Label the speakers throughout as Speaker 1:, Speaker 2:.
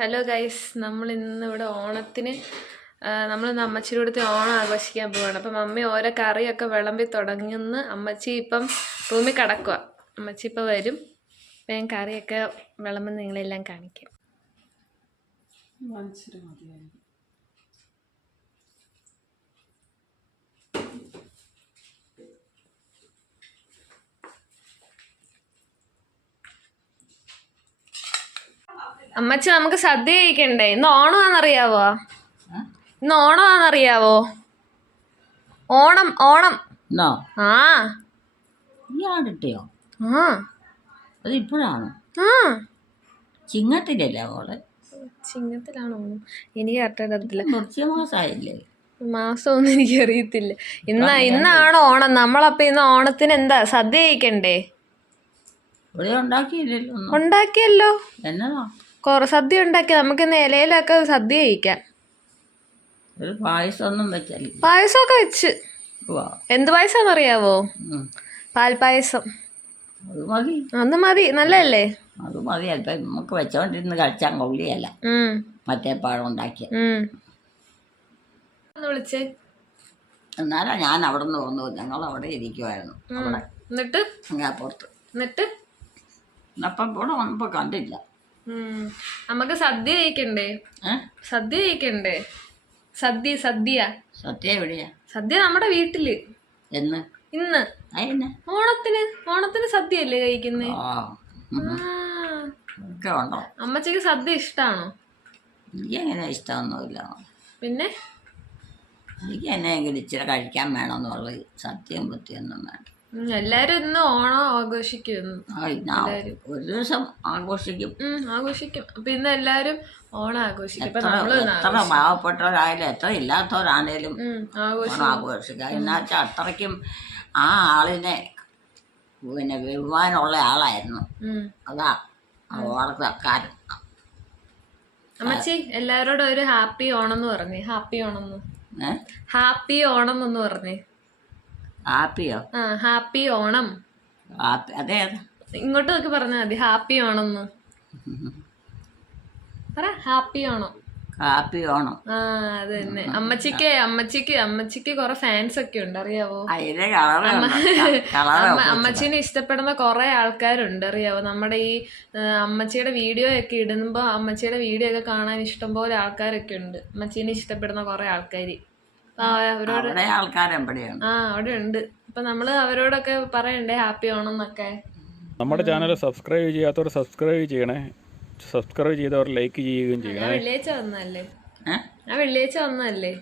Speaker 1: Hello guys നമ്മൾ ഇന്ന് ഇവിടെ ഓണത്തിന് നമ്മൾ അമ്മച്ചിയുടെ അടുത്ത് ഓണം ആഘോഷിക്കാൻ പോവാണ്. അപ്പം മമ്മി ഓരോ കറിയൊക്കെ വിളമ്പി തുടങ്ങുന്ന. അമ്മച്ചി ഇപ്പം റൂമിൽ കിടക്കുക അമ്മച്ചി ഇപ്പം വരും. അപ്പം ഞാൻ കറിയൊക്കെ വിളമ്പ് നിങ്ങളെല്ലാം കാണിക്കാം. അമ്മച്ചി നമുക്ക് സദ്യ കഴിക്കണ്ടേ? ഇന്ന് ഓണമാണെന്നറിയാവോ? ഇന്ന് ഓണമാണെന്നറിയാവോ? ഓണം ഓണം. ആ.
Speaker 2: ഈ ആടിട്ടയോ
Speaker 1: ആ.
Speaker 2: അത് ഇപ്പോഴാണ്.
Speaker 1: ആ.
Speaker 2: ചിങ്ങത്തിലല്ലേ
Speaker 1: ചിങ്ങത്തിലാണോ എനിക്ക് അറിയത്തില്ല.
Speaker 2: കുറച്ച് മാസമായില്ലേ
Speaker 1: മാസമൊന്നും എനിക്ക് അറിയത്തില്ല. ഇന്ന ഇന്നാണ് ഓണം. നമ്മളപ്പോ ഇന്ന് ഓണത്തിന് എന്താ? സദ്യ കഴിക്കണ്ടേ?
Speaker 2: ഇവിടെ ഉണ്ടാക്കിയില്ലല്ലോ
Speaker 1: ഉണ്ടാക്കിയല്ലോ.
Speaker 2: എന്നതാ?
Speaker 1: കൊറ സദ്യ ഉണ്ടാക്കി നമുക്ക് ഇലയിലൊക്കെ സദ്യ കഴിക്കാം.
Speaker 2: ഒരു പായസമൊന്നും വെച്ചല്ലേ.
Speaker 1: പായസമൊക്കെ വെച്ച്. എന്ത് പായസം അറിയാവോ. പാൽപ്പായസം.
Speaker 2: അത് മതി.
Speaker 1: അന്ന് മതി നല്ലതല്ലേ?
Speaker 2: അത് മതി. അല്പം നമുക്ക് വെച്ചോണ്ടിരുന്ന് കഴിച്ചാൽ കൊള്ളിയല്ല. മറ്റേ പഴം ഉണ്ടാക്കിയ.
Speaker 1: ഒന്ന് വിളിച്ചേ.
Speaker 2: എന്നാലാ ഞാൻ അവിടെ നിന്ന് വന്നു. ഞങ്ങൾ അവിടെ ഇരിക്കുവായിരുന്നു. അവിടെ.
Speaker 1: എന്നിട്ട്?
Speaker 2: അങ്ങാപ്പുറത്ത്
Speaker 1: എന്നിട്ട്?
Speaker 2: അപ്പം ഇവിടെ വന്നപ്പോൾ കണ്ടില്ല.
Speaker 1: നമുക്ക് സദ്യ കഴിക്കണ്ടേ? സദ്യ കഴിക്കണ്ടേ? സദ്യ സദ്യ.
Speaker 2: സദ്യ എവിടെയാ?
Speaker 1: സദ്യ നമ്മുടെ വീട്ടിൽ.
Speaker 2: എന്ന്?
Speaker 1: ഇന്ന്. ഓണത്തിന്. ഓണത്തിന് സദ്യ അല്ലേ കഴിക്കുന്നേ അമ്മച്ചക്ക് സദ്യ ഇഷ്ടാണോ?
Speaker 2: എങ്ങനെ ഇഷ്ടമൊന്നുമില്ല.
Speaker 1: പിന്നെ?
Speaker 2: എനിക്ക് എന്നെങ്കിലും ഇച്ചിരി കഴിക്കാൻ വേണമെന്നുള്ളത് സത്യം ബുദ്ധിയൊന്നും വേണ്ട.
Speaker 1: ഉം, എല്ലാരും ഇന്ന് ഓണം ആഘോഷിക്കുന്നു.
Speaker 2: ആ ഞാൻ ഒരു ദിവസം ആഘോഷിക്കും.
Speaker 1: ഉം ആഘോഷിക്കും. അപ്പൊ ഇന്ന് എല്ലാരും ഓണം ആഘോഷിക്കും. ഇപ്പൊ
Speaker 2: എത്ര
Speaker 1: നമ്മൾ ഇന്ന്
Speaker 2: എത്ര പാവപ്പെട്ടവരായാലും എത്ര ഇല്ലാത്തവരാണേലും
Speaker 1: ഉം
Speaker 2: ഓണം ആഘോഷിക്കുക എന്നുവെച്ചാൽ അത്രയ്ക്കും ആ ആളിനെ പിന്നെ ബഹുമാനമുള്ള ആളായിരുന്നു.
Speaker 1: ഉം.
Speaker 2: അതാ ആ ഓണക്കാരൻ
Speaker 1: അമ്മച്ചി എല്ലാരോടും ഒരു ഹാപ്പി ഓണം എന്ന് പറഞ്ഞു. ഹാപ്പി ഓണം എന്ന്.
Speaker 2: ഏ?
Speaker 1: ഹാപ്പി ഓണം എന്ന് പറഞ്ഞേ.
Speaker 2: കാപ്പിയോ
Speaker 1: ആ ഹാപ്പി ഓണം.
Speaker 2: അതെ അതേ.
Speaker 1: ഇങ്ങോട്ട് നോക്കി പറഞ്ഞാൽ മതി ഹാപ്പി ഓണം എന്ന് പറ ഹാപ്പി ഓണം.
Speaker 2: ഹാപ്പി ഓണം.
Speaker 1: ആ അത് തന്നെ അമ്മച്ചിക്ക് അമ്മച്ചിക്ക് അമ്മച്ചിക്ക് കൊറേ ഫാൻസ് ഒക്കെ ഉണ്ട് അറിയാവോ?
Speaker 2: അതിന്റെ കളറ് അമ്മച്ചിനെ
Speaker 1: അമ്മ അമ്മച്ചീനെ ഇഷ്ടപ്പെടുന്ന കുറെ ആൾക്കാരുണ്ട് അറിയാവോ? നമ്മുടെ ഈ അമ്മച്ചിയുടെ വീഡിയോ ഒക്കെ ഇടുമ്പോ അമ്മച്ചിയുടെ വീഡിയോ ഒക്കെ കാണാൻ ഇഷ്ടംപോലെ ആൾക്കാരൊക്കെ ഉണ്ട്. അമ്മച്ചിനെ ഇഷ്ടപ്പെടുന്ന കുറെ ആൾക്കാർ അവരോട്
Speaker 2: അവിടെ ആൾക്കാരെവിടെയാണ്
Speaker 1: ആ അവിടെ ഉണ്ട് അപ്പൊ നമ്മൾ അവരോടൊക്കെ പറയണ്ടേ ഹാപ്പി ഓണം എന്നൊക്കെ
Speaker 3: നമ്മുടെ ചാനൽ സബ്സ്ക്രൈബ് ചെയ്യാത്തവർ സബ്സ്ക്രൈബ് ചെയ്യണേ. സബ്സ്ക്രൈബ് ചെയ്തവർ ലൈക്ക് ചെയ്യുകയും ചെയ്യണം.
Speaker 1: വെള്ളിയാഴ്ച
Speaker 2: വന്നല്ലേ
Speaker 1: ഞാൻ വെള്ളിയാഴ്ച വന്നല്ലേ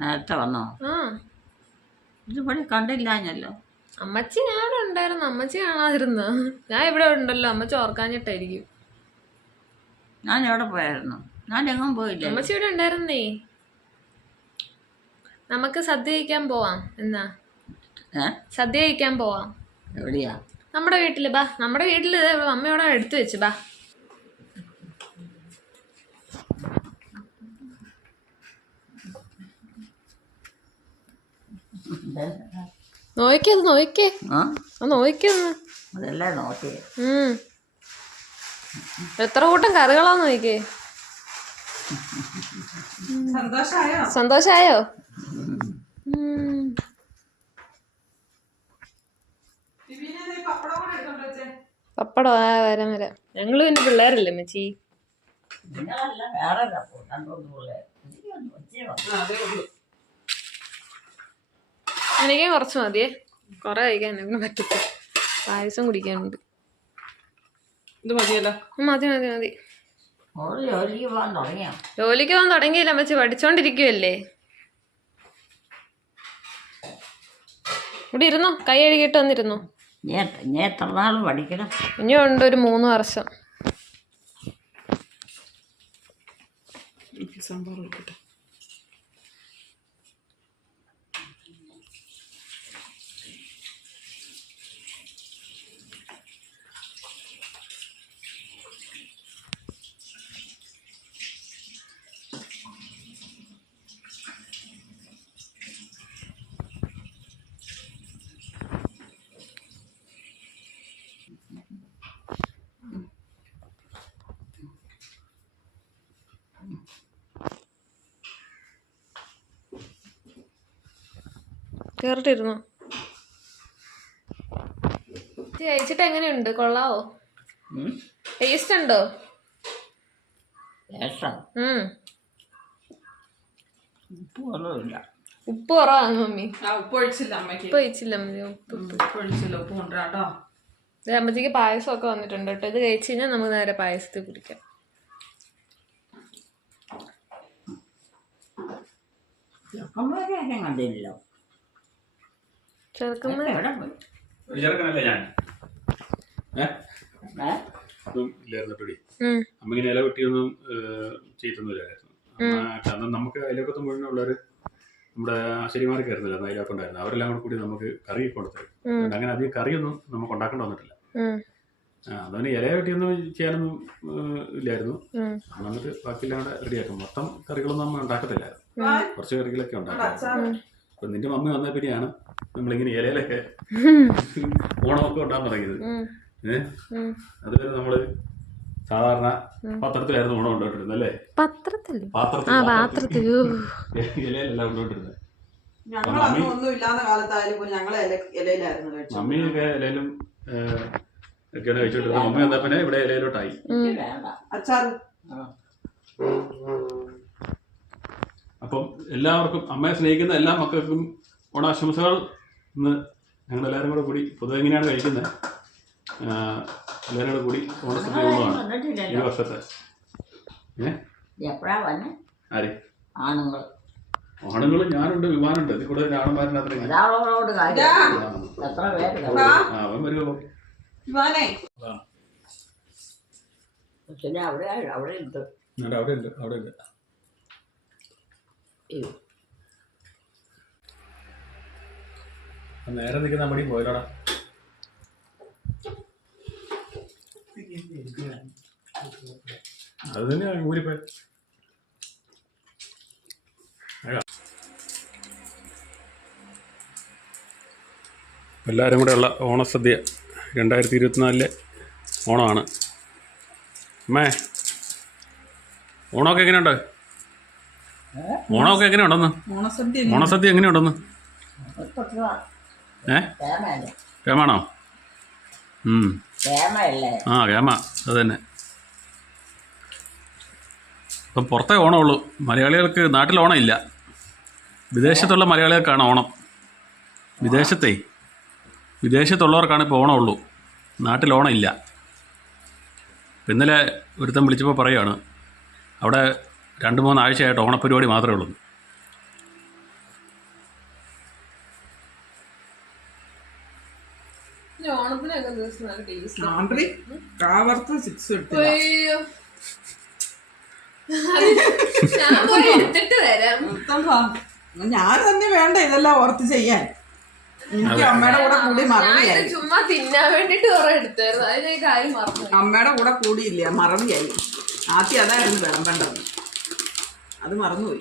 Speaker 2: നേരത്തെ വന്നോ?
Speaker 1: ആ.
Speaker 2: ഇതിവിടെ കണ്ടില്ലാഞ്ഞല്ലോ.
Speaker 1: അമ്മച്ചി ഞാൻ ഇവിടെ ഉണ്ടായിരുന്നു. അമ്മച്ചി കാണാതിരുന്ന. ഞാൻ ഇവിടെ ഉണ്ടല്ലോ. അമ്മച്ചി ഓർക്കാഞ്ഞിട്ടായിരിക്കും.
Speaker 2: ഞാൻ എവിടെ പോയായിരുന്നു. ഞാൻ എങ്ങും പോയില്ല
Speaker 1: അമ്മച്ചി ഇവിടെ ഉണ്ടായിരുന്നേ. നമുക്ക് സദ്യ കഴിക്കാൻ പോവാം. എന്നാ? സദ്യ കഴിക്കാൻ പോവാം.
Speaker 2: എവിടെയാ?
Speaker 1: നമ്മുടെ വീട്ടിൽ ബാ. നമ്മുടെ വീട്ടിൽ അമ്മയോടെ എടുത്തു വെച്ച് ബാ. അത് അത്
Speaker 2: അതെല്ലാം നോക്കി
Speaker 1: എത്ര കൂട്ടം കറികളാന്ന് നോക്കേ
Speaker 4: സന്തോഷായോ?
Speaker 1: സന്തോഷായോ ഉം.
Speaker 4: ദിവീനെ ദേ പപ്പടം കൂടെ എടുത്തോണ്ട് വെച്ചേ
Speaker 1: പപ്പടം ആ വരാം വരാം. ഞങ്ങൾ പിന്നെ പിള്ളേരല്ലേ മച്ചി?
Speaker 2: നിങ്ങളല്ല വേറെ രണ്ടൊന്നും പിള്ളേർ
Speaker 4: ആ, അതേ ഉള്ളൂ
Speaker 1: എനിക്കും കുറച്ച് മതിയേ. കുറെ കഴിക്കാൻ എന്നെ പറ്റില്ല പായസം കുടിക്കാനുണ്ട്.
Speaker 4: ഇത് മതിയല്ലോ.
Speaker 1: മതി മതി മതി.
Speaker 2: ഓൾ ജോലിക്ക് പോകാൻ തുടങ്ങിയോ?
Speaker 1: ജോലിക്ക് പോകാൻ തുടങ്ങിയില്ല അമ്മച്ചി പഠിച്ചോണ്ടിരിക്കുവല്ലേ. ഇവിടെ ഇരുന്നോ? കൈ കഴുകിയിട്ട് വന്നിരുന്നോ?
Speaker 2: എത്ര നാൾ പഠിക്കണം?
Speaker 1: ഇനിയുണ്ട് ഒരു മൂന്ന് വർഷം.
Speaker 4: എനിക്ക് സാമ്പാർ വെക്കട്ടെ.
Speaker 1: കേറിട്ടിരുന്നു? കഴിച്ചിട്ട് എങ്ങനെയുണ്ട്? കൊള്ളാവോ? ടേസ്റ്റ് ഉണ്ടോ?
Speaker 2: ഉപ്പ്
Speaker 1: കുറവാണ് മമ്മി.
Speaker 4: ആ ഉപ്പ് ഒഴിച്ചില്ല അമ്മയ്ക്ക്.
Speaker 1: ഉപ്പ് കഴിച്ചില്ല മതി ഉപ്പ്
Speaker 4: ഉം, ഉപ്പ്. ഒഴിച്ചില്ല ഉപ്പ് കൊണ്ടുവരാട്ടോ
Speaker 1: ഇത് അമ്മത്തേക്ക് പായസമൊക്കെ വന്നിട്ടുണ്ട് കേട്ടോ. ഇത് കഴിച്ച് കഴിഞ്ഞാൽ നമുക്ക് നേരെ പായസത്തിൽ കുടിക്കാം.
Speaker 2: ചെറുക്കന്മാരെ ആരും കണ്ടില്ലല്ലോ.
Speaker 3: ഒരു ചെറുക്കനല്ലേ ഞാൻ. അമ്മ ഇങ്ങനെ ഇല വെട്ടിയൊന്നും ചെയ്തൊന്നുമില്ലായിരുന്നു അന്ന് നമുക്ക് അയലോക്കത്ത് മുഴുവനുള്ളവർ നമ്മുടെ ആശരിമാരൊക്കെ ആയിരുന്നില്ല അന്ന് അയലൊക്കെ ഉണ്ടായിരുന്നു. അവരെല്ലാം കൂടെ കൂടി നമുക്ക് കറി. അതുകൊണ്ട് അങ്ങനെ അധികം കറിയൊന്നും നമുക്ക് ഉണ്ടാക്കേണ്ടി വന്നിട്ടില്ല. അതുകൊണ്ട് ഇല വെട്ടിയൊന്നും ചെയ്യാനൊന്നും ഇല്ലായിരുന്നു. എന്നിട്ട് ബാക്കിയെല്ലാം കൂടെ റെഡിയാക്കും മൊത്തം കറികളൊന്നും നമ്മൾ ഉണ്ടാക്കത്തില്ലായിരുന്നു. കുറച്ച് കറികളൊക്കെ ഉണ്ടാക്കും അപ്പൊ നിന്റെ മമ്മി വന്ന പിന്നെയാണ് നമ്മളിങ്ങനെ ഇലയിലൊക്കെ ഓണമൊക്കെ ഉണ്ടാൻ തുടങ്ങിയത്. ഏഹ് അതുവരെ നമ്മൾ സാധാരണ പത്രത്തിലായിരുന്നു ഓണം കൊണ്ടുപോയിട്ടിരുന്നത് അല്ലേ? പത്രത്തിൽ
Speaker 1: പാത്രത്തിൽ
Speaker 3: ഇലയിലല്ല
Speaker 4: കഴിച്ചത്.
Speaker 3: മമ്മിയൊക്കെ ഇലയിലും ഒക്കെയാണ് കഴിച്ചോണ്ടിരുന്നത്. മമ്മി വന്നപ്പനെ പിന്നെ ഇവിടെ ഇലയിലോട്ടായി.
Speaker 4: അച്ചാർ.
Speaker 3: അപ്പം എല്ലാവർക്കും അമ്മയെ സ്നേഹിക്കുന്ന എല്ലാ മക്കൾക്കും ഓണാശംസകൾ. ഇന്ന് ഞങ്ങൾ എല്ലാവരും കൂടെ കൂടി പൊതുവെ എങ്ങനെയാണ് കഴിക്കുന്നത്? എല്ലാവരും കൂടെ കൂടി ഓണസദ്യ ഈ വർഷത്തെ. ആര്?
Speaker 2: ആണുങ്ങൾ.
Speaker 3: ആണുങ്ങൾ ഞാനുണ്ട് വിമാനമുണ്ട് ഇതിൽ കൂടെ
Speaker 2: കാണും?
Speaker 3: അവൻ വരുമോ
Speaker 2: അവിടെ അവിടെ ഉണ്ട്.
Speaker 3: അവിടെ ഉണ്ട് അവിടെ ഉണ്ട്. നേരെ നിൽക്കുന്ന നമ്മുടെ പോയിലോടാ അത് തന്നെയാണ് കൂലിപ്പോ എല്ലാവരും കൂടെയുള്ള ഓണസദ്യ രണ്ടായിരത്തി ഇരുപത്തിനാലിലെ ഓണമാണ്. അമ്മേ ഓണമൊക്കെ എങ്ങനെയുണ്ട്? ഓണമൊക്കെ എങ്ങനെയുണ്ടെന്ന്
Speaker 4: ഓണസദ്യ
Speaker 3: ഓണസദ്യ എങ്ങനെയുണ്ടെന്ന് ഏ? കേമാണോ ആ കേമ അത് തന്നെ. ഇപ്പം പുറത്തേ ഓണമുള്ളൂ. മലയാളികൾക്ക് നാട്ടിൽ ഓണം ഇല്ല വിദേശത്തുള്ള മലയാളികൾക്കാണ് ഓണം. വിദേശത്തെ. വിദേശത്തുള്ളവർക്കാണ് ഇപ്പോൾ ഓണമുള്ളൂ. നാട്ടിൽ ഓണം ഇല്ല ഇന്നലെ ഒരുത്തൻ വിളിച്ചപ്പോൾ പറയുകയാണ്. അവിടെ രണ്ട് മൂന്ന് ആഴ്ചയായിട്ട് ഓണപ്പരിപാടി മാത്രമേ ഉള്ളൂ.
Speaker 1: ഞാൻ
Speaker 4: തന്നെ വേണ്ട ഇതെല്ലാം ഓർത്ത് ചെയ്യാൻ. എനിക്ക് അമ്മയുടെ കൂടെ കൂടി
Speaker 1: ഞാൻ
Speaker 4: മറവിയായി
Speaker 1: ചുമ്മാ തിന്നാൻ വേണ്ടിട്ട് കുറെ എടുത്തായിരുന്നു. അതിന് ഈ കാര്യം മറന്നു
Speaker 4: അമ്മയുടെ കൂടെ കൂടിയില്ല മറവിയായി ആദ്യം അതായിരുന്നു വിളമ്പേണ്ടത്. അത് മറന്നുപോയി.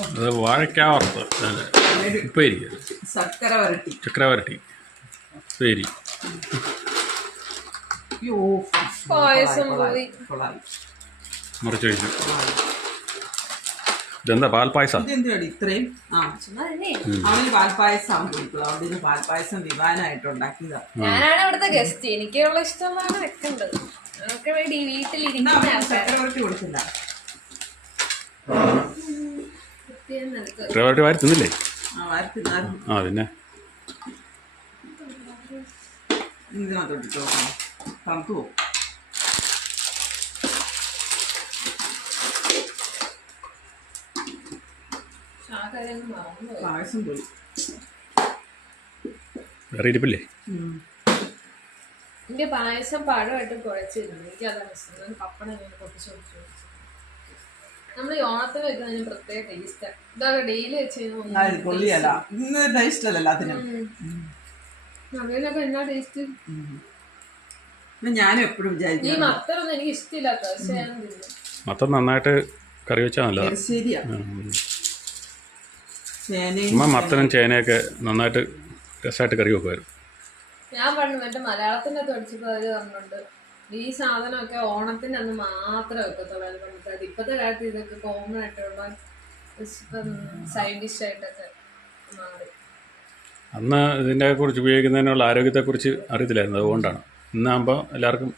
Speaker 3: അത് ഉപ്പേരി
Speaker 4: ശർക്കര വരട്ടി.
Speaker 3: ഉപ്പേരി.
Speaker 4: അയ്യോ
Speaker 1: പായസം
Speaker 3: മുറിച്ച് കഴിച്ചു. ഇതെന്താ പാൽപ്പായസ?
Speaker 4: ഇത്രയും? ആ അവന് പാൽപ്പായസം അവിടെ നിന്ന് പാൽപ്പായസം ദിവാനായിട്ട് ഉണ്ടാക്കിയതാ.
Speaker 1: ഞാനാണ് ഇവിടുത്തെ ഗസ്റ്റ് എനിക്കുള്ള ഇഷ്ടമാണ് വെക്കേണ്ടത് നമുക്ക് വേണ്ടി വീട്ടിലിരിക്കുന്ന
Speaker 4: കൊടുത്തില്ല.
Speaker 3: ചക്രവരട്ടി വാരി തിന്നില്ലേ?
Speaker 4: ആ
Speaker 3: പിന്നെ?
Speaker 4: ഇത് ഇട്ടോ തണുത്തു പോകും. പായസം പോയി.
Speaker 3: വേറെ ഇരിപ്പില്ലേ.
Speaker 1: എന്റെ പായസം പഴമായിട്ട് കുഴച്ചിരുന്നു. എനിക്ക് അതാണ് ഇഷ്ടം ഞാൻ പപ്പടം ഇങ്ങനെ പൊട്ടിച്ച് പൊട്ടിച്ച് നമ്മൾ ഈ ഓണത്തിന് വെക്കുന്നതിന് പ്രത്യേക ടേസ്റ്റ് ഇതൊക്കെ ഡെയിലി വെച്ച്
Speaker 4: ടേസ്റ്റ് എല്ലാത്തിനും.
Speaker 1: അതിനൊക്കെ എന്നാ ടേസ്റ്റ്
Speaker 4: ഞാനും എപ്പോഴും
Speaker 1: ഈ
Speaker 4: വിചാരിക്കും
Speaker 1: മത്തറൊന്നും എനിക്ക് ഇഷ്ടമില്ലാത്ത പക്ഷേ
Speaker 3: മൊത്തം നന്നായിട്ട് കറി വെച്ചാൽ നല്ലതാണ്
Speaker 4: ശരിയാ
Speaker 3: ഉമ്മ മത്തനും ചേനയൊക്കെ നന്നായിട്ട് രസമായിട്ട് കറി വെക്കുമായിരുന്നു.
Speaker 1: ഞാൻ പണ്ട് മറ്റേ മലയാളത്തിന്റെ പഠിച്ചപ്പോ അവർ പറഞ്ഞിട്ടുണ്ട് ഈ സാധനമൊക്കെ ഓണത്തിന് അന്ന് മാത്രമേ വെക്കത്തുള്ളൂ. പണ്ടത്തെ കാലത്ത്. ഇപ്പത്തെ കാലത്ത് ഇതൊക്കെ കോമൺ ആയിട്ടുള്ള ഇപ്പം സൈഡ് ഡിഷ് ആയിട്ടൊക്കെ മാറി.
Speaker 3: അന്ന് ഇതിനെ കുറിച്ച് ഉപയോഗിക്കുന്നതിനുള്ള ആരോഗ്യത്തെക്കുറിച്ച് അറിയത്തില്ലായിരുന്നു അതുകൊണ്ടാണ്. ഇന്നാകുമ്പോൾ എല്ലാവർക്കും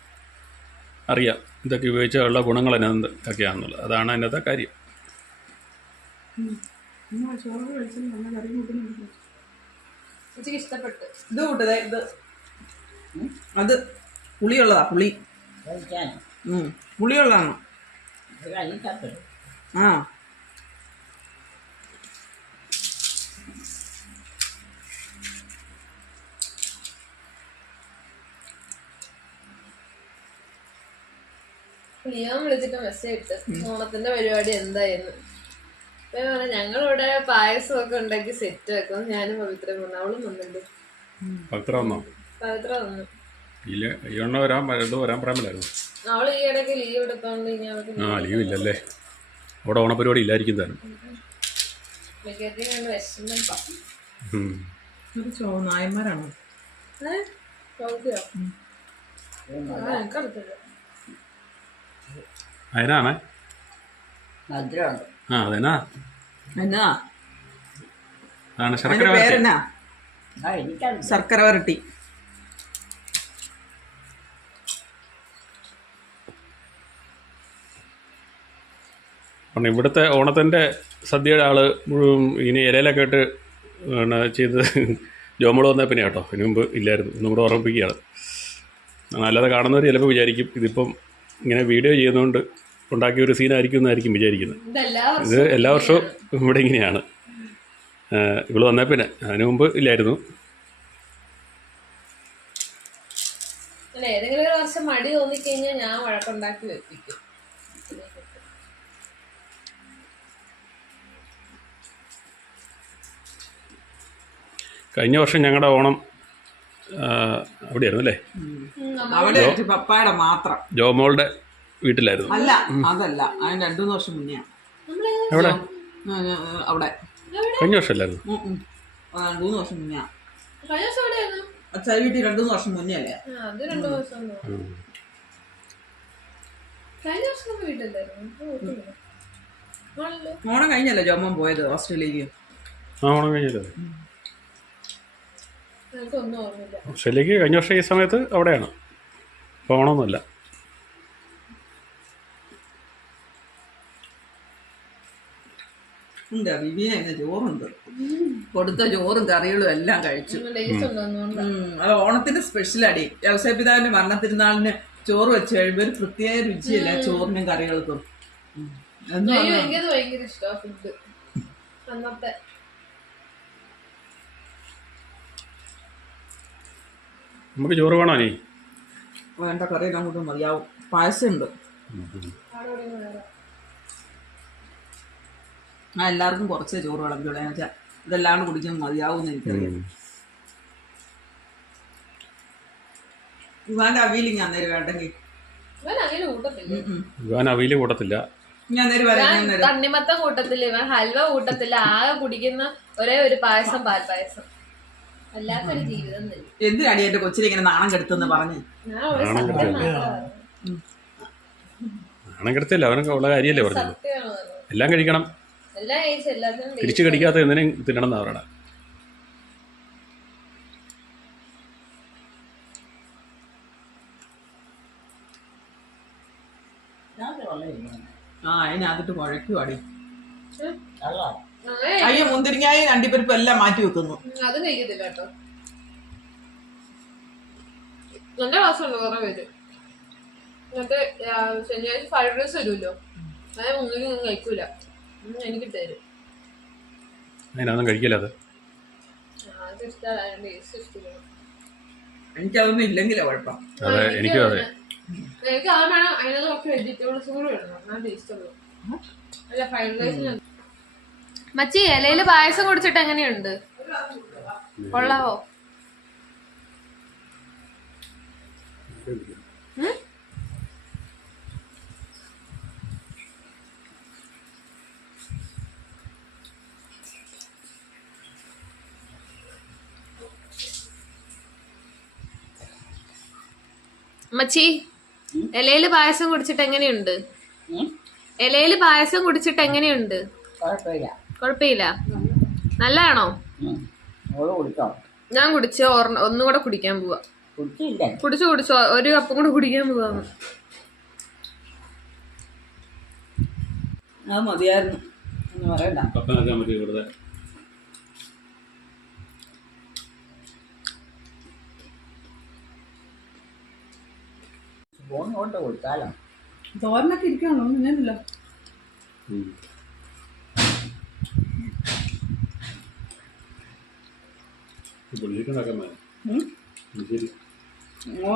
Speaker 3: അറിയാം ഇതൊക്കെ ഉപയോഗിച്ചുള്ള ഗുണങ്ങൾ എന്തൊക്കെയാണെന്നുള്ളത് അതാണ് അതിനകത്തെ കാര്യം.
Speaker 1: ഉച്ചയ്ക്ക് ഇഷ്ടപ്പെട്ടു.
Speaker 4: ഇത് കൂട്ടതേ ഇത്. അത് പുളിയുള്ളതാ പുളി. പുളിയുള്ളതാണ് ആ.
Speaker 1: ഞാൻ വിളിച്ചിട്ട് മെസ്സേജ് ഇട്ട് ഓണത്തിന്റെ പരിപാടി എന്തായിരുന്നു? ഞങ്ങളിവിടെ പായസം ഒക്കെ ഉണ്ടാക്കി സെറ്റ് വെക്കും ഞാനും പവിത്ര വന്നു. അവളും വന്നിട്ട്
Speaker 3: പവിത്ര വന്നോ?
Speaker 1: പവിത്ര വന്നു.
Speaker 3: വരാൻ വരാൻ പറയാമല്ലായിരുന്നു
Speaker 1: അവൾ ഈ ഇടയ്ക്ക് ലീവ് എടുത്തോണ്ട്
Speaker 3: ആ ലീവ് ഇല്ലല്ലേ? അവിടെ ഓണപരിപാടി ഇല്ലായിരിക്കും
Speaker 4: നായന്മാരാണോ?
Speaker 3: അതിനാണേ
Speaker 2: മധുരമുണ്ട്
Speaker 3: ആ അതെന്നാ?
Speaker 4: എന്നാ?
Speaker 3: അതാണ്
Speaker 4: അതിന്റെ
Speaker 3: ശർക്കര വരട്ടി.
Speaker 4: പേരെന്നാ?
Speaker 2: ആ എനിക്കത്
Speaker 4: ശർക്കര വരട്ടി.
Speaker 3: കാരണം ഇവിടുത്തെ ഓണത്തിന്റെ സദ്യയുടെ ആൾ മുഴുവൻ ഇനി ഇലയിലൊക്കെ ഇട്ട് പിന്നെ ചെയ്ത് ജോമോൾ വന്നാൽ പിന്നെ കേട്ടോ. ഇതിനു മുമ്പ് ഇല്ലായിരുന്നു. ഒന്നും കൂടെ ഓർമ്മിപ്പിക്കുകയാണ്. അല്ലാതെ കാണുന്നവർ ചിലപ്പോൾ വിചാരിക്കും ഇതിപ്പം ഇങ്ങനെ വീഡിയോ ചെയ്യുന്നതുകൊണ്ട് ഉണ്ടാക്കിയ ഒരു സീനായിരിക്കും എന്നായിരിക്കും വിചാരിക്കുന്നത്.
Speaker 1: ഇതെല്ലാ
Speaker 3: ഇത് എല്ലാ വർഷവും ഇവിടെ ഇങ്ങനെയാണ്. ഇവൾ വന്നാൽ പിന്നെ അതിനു മുമ്പ് ഇല്ലായിരുന്നു.
Speaker 1: ഏതെങ്കിലും ഒരു വർഷം മടി തോന്നിക്കഴിഞ്ഞാൽ ഞാൻ വഴക്കുണ്ടാക്കി വെപ്പിക്കും.
Speaker 3: കഴിഞ്ഞ വർഷം ഞങ്ങളുടെ ഓണം അവിടെയായിരുന്നു അല്ലേ?
Speaker 4: അവിടെ വെച്ച് പപ്പായുടെ മാത്രം.
Speaker 3: ജോമോളുടെ വീട്ടിലായിരുന്നു.
Speaker 4: അല്ല അതല്ല. അതിന് രണ്ടു മൂന്ന് വർഷം മുന്നേ
Speaker 3: എവിടെ?
Speaker 4: അവിടെ.
Speaker 3: കഴിഞ്ഞ വർഷമല്ലായിരുന്നു
Speaker 4: രണ്ടു മൂന്ന് വർഷം മുന്നേ അച്ഛാ വീട്ടിൽ രണ്ടു മൂന്ന് വർഷം മുന്നേ. അല്ലേ. ഓണം കഴിഞ്ഞല്ലേ ജോമൻ പോയത് ഓസ്ട്രേലിയക്ക്
Speaker 3: ആ ഓണം കഴിഞ്ഞല്ലോ? ഓസ്ട്രേലിയക്ക് കഴിഞ്ഞ വർഷം ഈ സമയത്ത് അവിടെയാണ്. ഇപ്പോൾ
Speaker 4: ഉണ്ട് ഇന്ന് ചോറുണ്ട്. കൊടുത്ത ചോറും കറികളും എല്ലാം കഴിച്ചു. അത് ഓണത്തിന്റെ സ്പെഷ്യൽ അടി വ്യവസായ പിതാവിന്റെ മരണത്തിരുന്നാളിന് ചോറ് വെച്ച് കഴിയുമ്പോൾ ഒരു പ്രത്യേക രുചിയല്ല ചോറിനും കറികൾക്കും?
Speaker 3: നമുക്ക് ചോറ് വേണോ നീ
Speaker 4: വേണ്ട കറിയെല്ലാം കൂട്ടും മതിയാവും. പായസം ഉണ്ട്
Speaker 1: അവിടെ ഇവിടെ ഒന്നും വേറെ.
Speaker 4: ഞാൻ എല്ലാവർക്കും കുറച്ചേ ചോറ് വിളമ്പിയുള്ളൂ. എന്ന് വെച്ചാൽ ഇതെല്ലാം കുടിക്കാൻ മതിയാവും എന്ന് എനിക്കറിയാം. ഇവാന്റെ അവിയിൽ ഞാൻ നേരം വേണ്ടെങ്കിൽ
Speaker 1: ഇവൻ അങ്ങനെ കൂട്ടത്തില്ല.
Speaker 3: അവിയിൽ
Speaker 4: ഞാൻ
Speaker 1: തണ്ണിമത്ത കൂട്ടത്തിൽ ഇവൻ ഹൽവ കൂട്ടത്തില്ല. ആകെ കുടിക്കുന്ന ഒരേ ഒരു പായസം പാൽപായസം. അല്ലാത്തൊരു ജീവിതം
Speaker 4: എന്തിനാണ് എന്റെ കൊച്ചിനെ ഇങ്ങനെ നാണം കെടുത്തെന്ന് പറഞ്ഞ്?
Speaker 3: നാണം കെടുത്തില്ല. അവനൊക്കെ ഉള്ള കാര്യല്ലേ പറഞ്ഞത്. എല്ലാം കഴിക്കണം.
Speaker 1: എല്ലാം കഴിച്ച് എല്ലാത്തിനും
Speaker 3: തിരിച്ചു കടിക്കാത്ത എന്തിനും തിന്നണം എന്നാ പറയണത്
Speaker 4: ആ അതിനകത്തിട്ട് കുഴയ്ക്കും അടി അയ്യോ മുന്തിരിങ്ങായും അണ്ടിപ്പരിപ്പും എല്ലാം മാറ്റി വെക്കുന്നു.
Speaker 1: അതും കഴിക്കത്തില്ല കേട്ടോ. എന്റെ ക്ലാസ് കുറെ പേര്. എന്നിട്ട് ശനിയാഴ്ച ഫ്രൈഡ് റൈസ് വരുമല്ലോ. അതായത് മുന്തിരി ഒന്നും കഴിക്കൂല. എനിക്ക് തരും.
Speaker 3: അതിനൊന്നും കഴിക്കില്ല അത്.
Speaker 1: അത്
Speaker 4: എനിക്കതൊന്നും ഇല്ലെങ്കിലേ കുഴപ്പം.
Speaker 3: അതെ എനിക്കും അതെ.
Speaker 1: എനിക്ക് അത് വേണം. അതിനകത്ത് കുറച്ച് വെജിറ്റബിൾസ് കൂടെ മച്ചി ഇലയിൽ പായസം കുടിച്ചിട്ട് എങ്ങനെയുണ്ട്? കൊള്ളാവോ? അമ്മച്ചി ഇലയിൽ പായസം കുടിച്ചിട്ട് എങ്ങനെയുണ്ട്? ഇലയിൽ പായസം കുടിച്ചിട്ട് എങ്ങനെയുണ്ട്?
Speaker 2: കുഴപ്പമില്ല.
Speaker 1: നല്ലതാണോ?
Speaker 2: ഉം. മോൾ കുടിച്ചോ?
Speaker 1: ഞാൻ കുടിച്ച് ഒന്നുകൂടെ ഒന്നും കൂടെ കുടിക്കാൻ പോവാ. കുടിച്ചു കുടിച്ചു ഒരു കപ്പും കൂടെ കുടിക്കാൻ പോവാന്ന്.
Speaker 4: അത് മതിയായിരുന്നു. എന്ന് പറയണ്ട.
Speaker 3: പറ്റി
Speaker 2: കൊണ്ട് കൊടുത്താലോ?
Speaker 4: തോരനൊക്കെ ഇരിക്കണോ? ഇങ്ങനെയല്ല
Speaker 3: ഉം. പുള്ളിക്കുണ്ടാക്കാൻ മതി
Speaker 4: ഉം? ഓ.